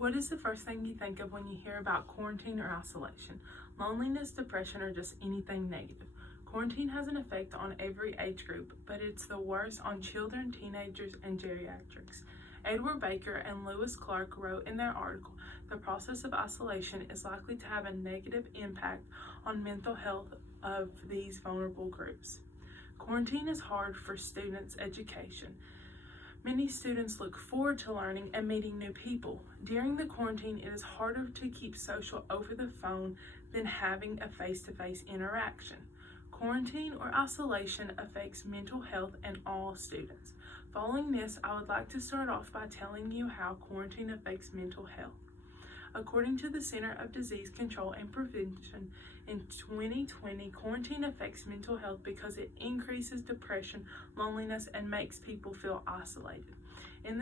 What is the first thing you think of when you hear about quarantine or isolation? Loneliness, depression, or just anything negative? Quarantine has an effect on every age group, but it's the worst on children, teenagers, and geriatrics. Edward Baker and Lewis Clark wrote in their article, the process of isolation is likely to have a negative impact on mental health of these vulnerable groups. Quarantine is hard for students' education. Many students look forward to learning and meeting new people. During the quarantine, it is harder to keep social over the phone than having a face-to-face interaction. Quarantine or isolation affects mental health in all students. Following this, I would like to start off by telling you how quarantine affects mental health. According to the Center of Disease Control and Prevention, in 2020, quarantine affects mental health because it increases depression, loneliness, and makes people feel isolated. In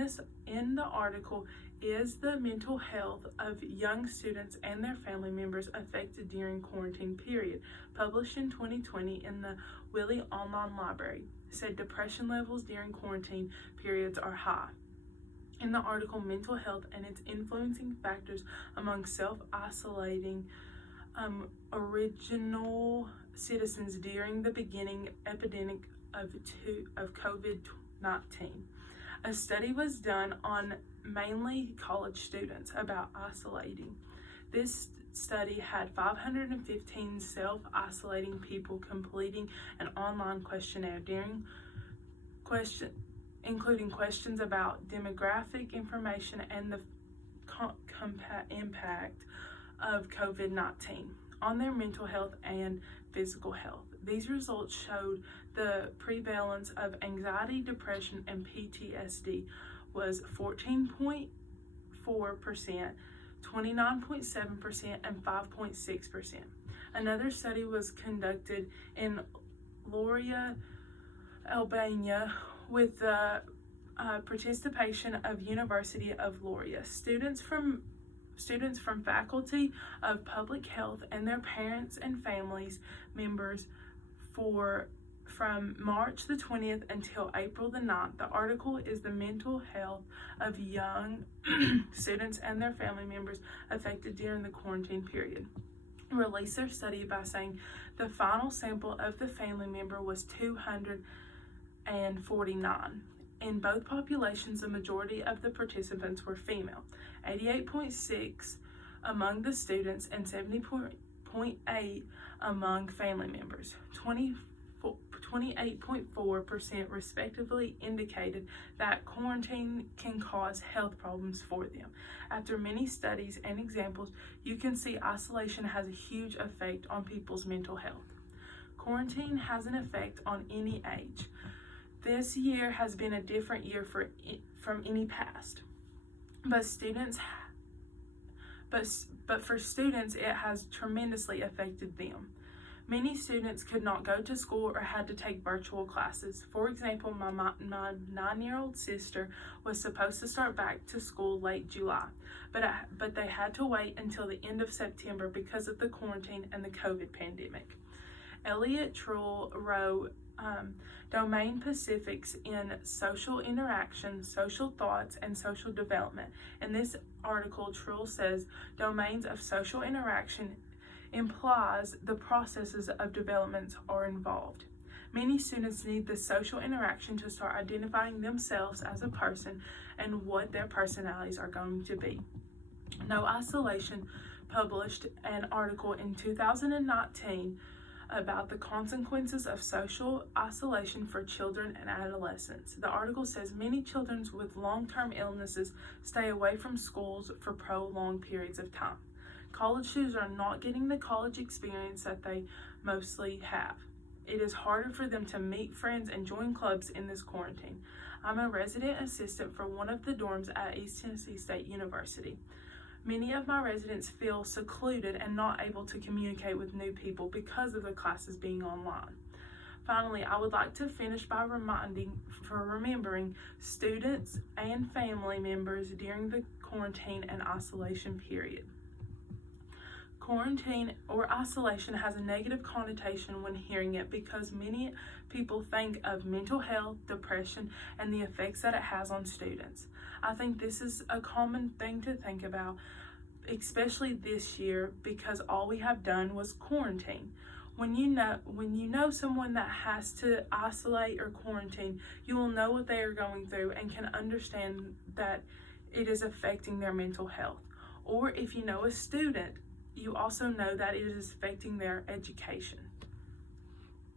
the article, is the mental health of young students and their family members affected during quarantine period, published in 2020 in the Wiley Online Library, said depression levels during quarantine periods are high. In the article, mental health and its influencing factors among self-isolating original citizens during the beginning epidemic of COVID-19. A study was done on mainly college students about isolating. This study had 515 self-isolating people completing an online questionnaire including questions about demographic information and the impact of COVID-19 on their mental health and physical health. These results showed the prevalence of anxiety, depression, and PTSD was 14.4%, 29.7%, and 5.6%. Another study was conducted in Lauria, Albania, with the participation of University of Lauria. Students from Faculty of Public Health and their parents and families members from March the 20th until April the 9th. The article is the mental health of young students and their family members affected during the quarantine period. Released their study by saying the final sample of the family member was 249. In both populations, the majority of the participants were female, 88.6% among the students and 70.8% among family members. 28.4% respectively indicated that quarantine can cause health problems for them. After many studies and examples, you can see isolation has a huge effect on people's mental health. Quarantine has an effect on any age. This year has been a different year from any past, but for students, it has tremendously affected them. Many students could not go to school or had to take virtual classes. For example, my 9-year-old sister was supposed to start back to school late July, but they had to wait until the end of September because of the quarantine and the COVID pandemic. Elliot Trull wrote domain specifics in social interaction, social thoughts, and social development. In this article, Trull says domains of social interaction implies the processes of development are involved. Many students need the social interaction to start identifying themselves as a person and what their personalities are going to be. No Isolation published an article in 2019 about the consequences of social isolation for children and adolescents. The article says many children with long-term illnesses stay away from schools for prolonged periods of time. College students are not getting the college experience that they mostly have. It is harder for them to meet friends and join clubs in this quarantine. I'm a resident assistant for one of the dorms at East Tennessee State University. Many of my residents feel secluded and not able to communicate with new people because of the classes being online. Finally, I would like to finish by remembering students and family members during the quarantine and isolation period. Quarantine or isolation has a negative connotation when hearing it because many people think of mental health, depression, and the effects that it has on students. I think this is a common thing to think about, especially this year, because all we have done was quarantine. When you know someone that has to isolate or quarantine, you will know what they are going through and can understand that it is affecting their mental health. Or if you know a student, you also know that it is affecting their education.